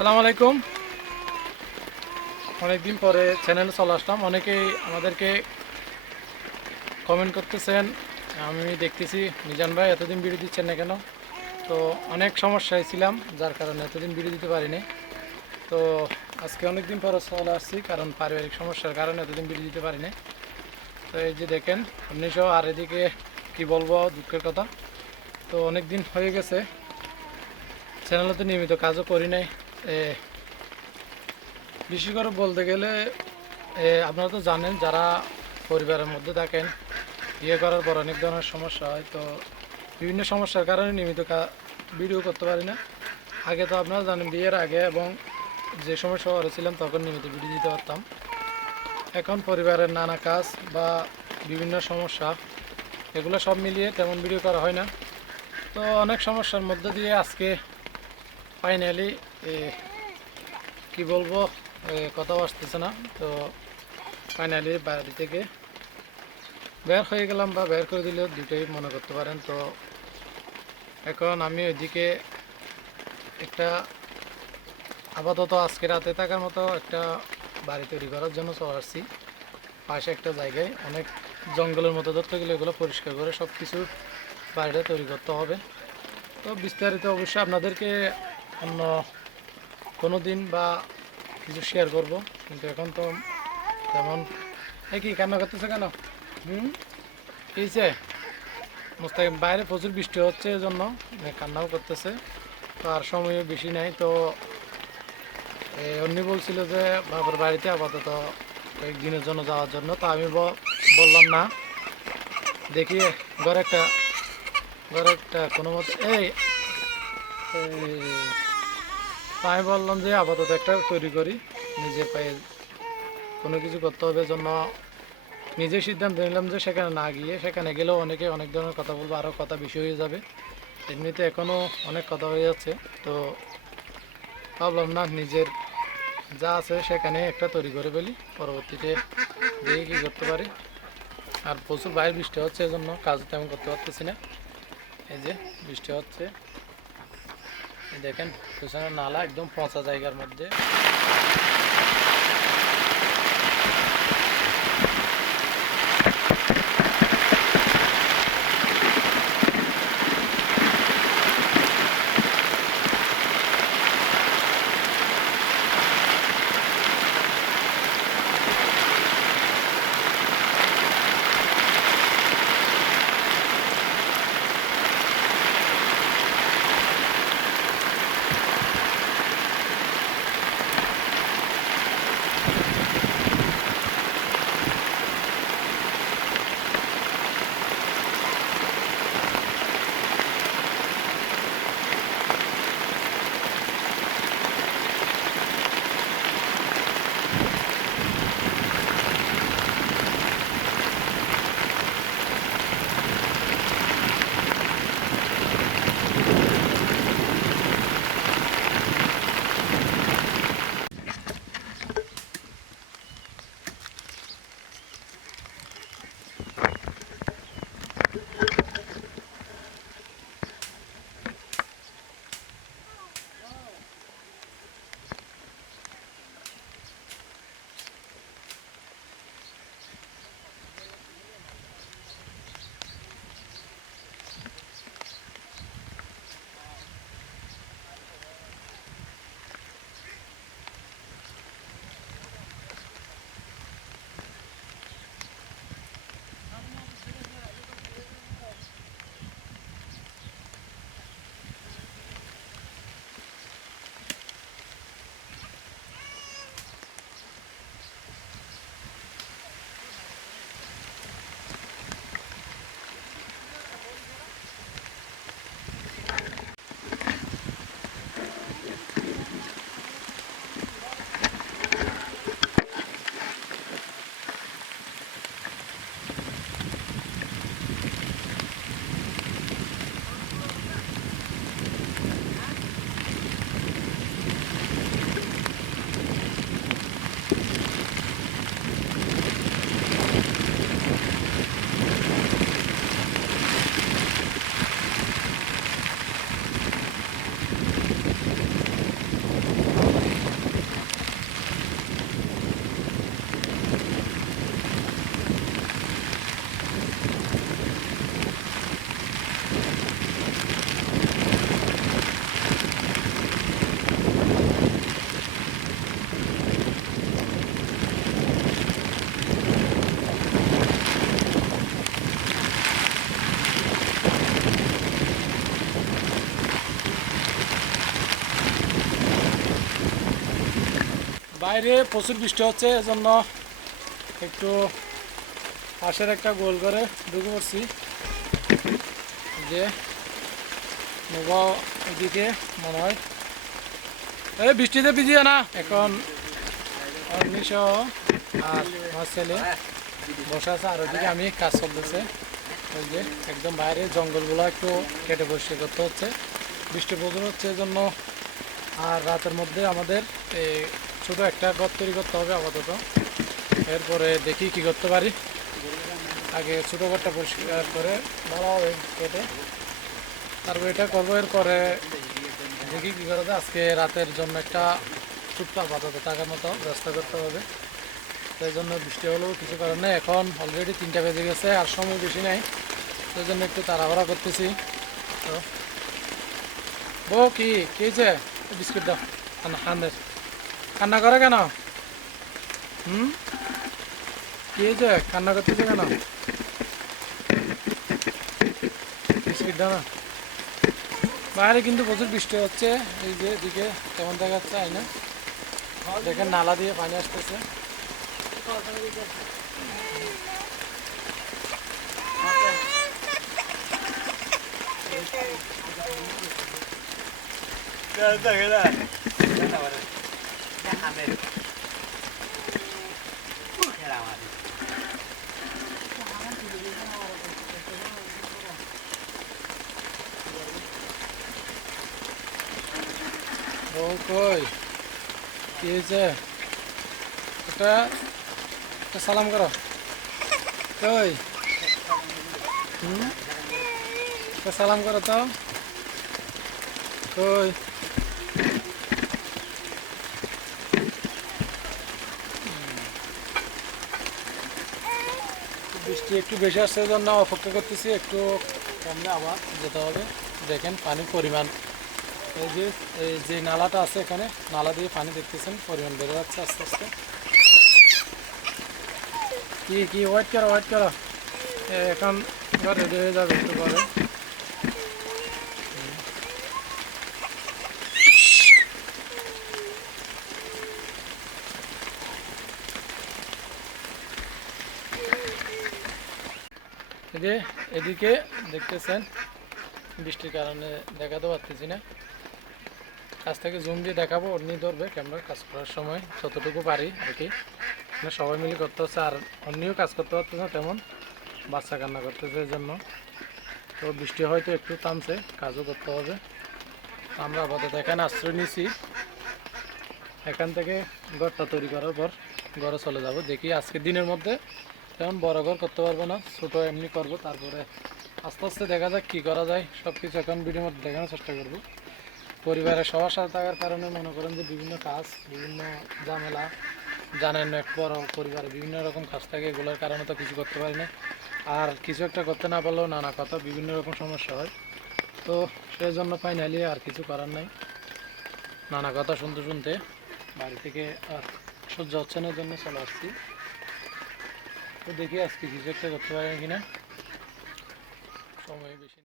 আসসালামু আলাইকুম। অনেকদিন পরে চ্যানেলে চলে আসলাম। অনেকেই আমাদেরকে কমেন্ট করতেছেন, আমি দেখতেছি মিজান ভাই এতদিন ভিডিও দিচ্ছেন না কেন। তো অনেক সমস্যায় ছিলাম, যার কারণে এতদিন ভিডিও দিতে পারিনি। তো আজকে অনেকদিন পরে চলে আসছি, কারণ পারিবারিক সমস্যার কারণে এতদিন ভিডিও দিতে পারিনি। তো এই যে দেখেন আপনিসহ, আর এদিকে কি বলবো, দুঃখের কথা। তো অনেক দিন হয়ে গেছে চ্যানেলে তো নিয়মিত কাজও করি নাই। বিশেষ করে বলতে গেলে আপনারা তো জানেন, যারা পরিবারের মধ্যে থাকেন, বিয়ে করার পর অনেক ধরনের সমস্যা হয়। তো বিভিন্ন সমস্যার কারণে নিয়মিত ভিডিও করতে পারি না। আগে তো আপনারা জানেন, বিয়ের আগে এবং যে সময় শহরে ছিলাম তখন নিয়মিত ভিডিও দিতে পারতাম। এখন পরিবারের নানা কাজ বা বিভিন্ন সমস্যা, এগুলো সব মিলিয়ে তেমন ভিডিও করা হয় না। তো অনেক সমস্যার মধ্যে দিয়ে আজকে ফাইনালি কি বলবো, কথা আসতেছে না। তো ফাইনালি বাড়ি থেকে বের হয়ে গেলাম, বা বের করে দিলেও দুটোই মনে করতে পারেন। তো এখন আমি ওইদিকে একটা আপাতত আজকে রাতে থাকার মতো একটা বাড়ি তৈরি করার জন্য চলে আসছি। পাশে একটা জায়গায় অনেক জঙ্গলের মতো ধরতে গেলে এগুলো পরিষ্কার করে সব কিছু বাড়িটা তৈরি করতে হবে। তো বিস্তারিত অবশ্যই আপনাদেরকে অন্য কোনো দিন বা কিছু শেয়ার করব, কিন্তু এখন তো তেমন। কি কান্না করতেছে কেন? এইছে মোস্তাকিম, বাইরে প্রচুর বৃষ্টি হচ্ছে, এজন্য কান্নাও করতেছে। তো আর সময়ও বেশি নাই। তো উনি বলছিল যে বাবার বাড়িতে আপাতত কয়েকদিনের জন্য যাওয়ার জন্য। তো আমি বললাম না, দেখি ঘরে একটা কোনো মতো তো আমি বললাম যে আপাতত একটা তৈরি করি, নিজে পায়ে কোনো কিছু করতে হবে জন্য নিজে সিদ্ধান্ত নিলাম যে সেখানে না গিয়ে, সেখানে গেলেও অনেকে অনেক ধরনের কথা বলবো, আরও কথা বেশি হয়ে যাবে। এমনিতে এখনও অনেক কথা হয়ে যাচ্ছে। তো ভাবলাম না, নিজের যা আছে সেখানে একটা তৈরি করে ফেলি, পরবর্তীতে দেখি কী করতে পারি। আর প্রচুর বাইরে বৃষ্টি হচ্ছে, এজন্য কাজ তেমন করতে পারতেছি না। এই যে বৃষ্টি হচ্ছে, দেখেন পেছনে নালা, একদম পচা জায়গার মধ্যে। বাইরে প্রচুর বৃষ্টি হচ্ছে, এজন্য একটু পাশের একটা গোল করে ঢুকে পড়ছি। যে নৌকা এদিকে মনে হয় এই বৃষ্টিতে ভিজিয়ে না। এখন অর্নিসহ আর আমার ছেলে বসে আছে, আর ওইদিকে আমি কাজ চলতেছে। ওই যে একদম বাইরে জঙ্গলগুলো একটু কেটে পরিষ্কার করতে হচ্ছে, বৃষ্টি প্রচুর হচ্ছে এজন্য। আর রাতের মধ্যে আমাদের এই ছোটো একটা ঘর তৈরি করতে হবে আপাতত, এরপরে দেখি কি করতে পারি। আগে ছোটো ঘরটা পরিষ্কার করে ভালো হবে কেটে, তারপর এটা করবো। এরপরে দেখি কী করা যায়। আজকে রাতের জন্য একটা ছোট্ট আপাতত টাকার মতো ব্যবস্থা করতে হবে, সেই জন্য বৃষ্টি হলেও কিছু করার নেই। এখন অলরেডি 3টা বেজে গেছে, আর সময় বেশি নেই, সেই জন্য একটু তাড়াহুড়া করতেছি। তো বউ কি হয়েছে? বিস্কুট দাও, খান্দের কান্না করে কেন? কি হয়েছে, কান্না করতেছে কেন? বিস্কুট দাও না। বাইরে কিন্তু প্রচুর বৃষ্টি হচ্ছে, এই যে এদিকে কেমন দেখা যাচ্ছে আইনা, দেখেন নালা দিয়ে পানি আসতেছে। ও কই কি হয়েছে? এটা সালাম করো। কই সালাম করো তো। কই বৃষ্টি একটু বেশি আসছে জন্য অপেক্ষা করতেছি, একটু কমলে আবার যেতে হবে। দেখেন পানির পরিমাণ, এই যে নালাটা আছে এখানে, নালা দিয়ে পানি দেখতেছেন পরিমাণ বেড়ে যাচ্ছে আস্তে আস্তে। কি ওয়েট করো, এখন রেডি হয়ে যাবে একটু পরে। এই যে এদিকে দেখতেছেন বৃষ্টির কারণে দেখাতে পারতেছি না, কাছ থেকে জুম দিয়ে দেখাবো, অন্যই ধরবে ক্যামেরা কাজ করার সময় যতটুকু পারি আর কি। মানে সবাই মিলে করতে হচ্ছে, আর অন্যও কাজ করতে পারতেছে না তেমন, বাচ্চা কান্না করতেছে এই জন্য। তো বৃষ্টি হয়তো একটু থামছে, কাজও করতে হবে। আমরা আপাতত এখানে আশ্রয় নিয়েছি, এখান থেকে ঘরটা তৈরি করার পর ঘরে চলে যাব। দেখি আজকে দিনের মধ্যে তেমন বড় ঘর করতে পারবো না, ছোটো এমনি করব, তারপরে আস্তে আস্তে দেখা যাক কী করা যায়। সব কিছু এখন ভিডিওর মধ্যে দেখানোর চেষ্টা করব। পরিবারের সবার সাথে থাকার কারণে মনে করেন যে বিভিন্ন কাজ, বিভিন্ন ঝামেলা, জানেন এক বড় পরিবারে বিভিন্ন রকম কাজ থাকে, এগুলোর কারণে তো কিছু করতে পারি না। আর কিছু একটা করতে না পারলেও নানা কথা বিভিন্ন রকম সমস্যা হয়। তো সেই জন্য ফাইনালি আর কিছু করার নাই, নানা কথা শুনতে শুনতে বাড়ি থেকে আর সহ্য হচ্ছে না, জন্য চলে আসছি। তো দেখি আজকে কিছু একটা করতে পারি কিনা, সময় বেশি।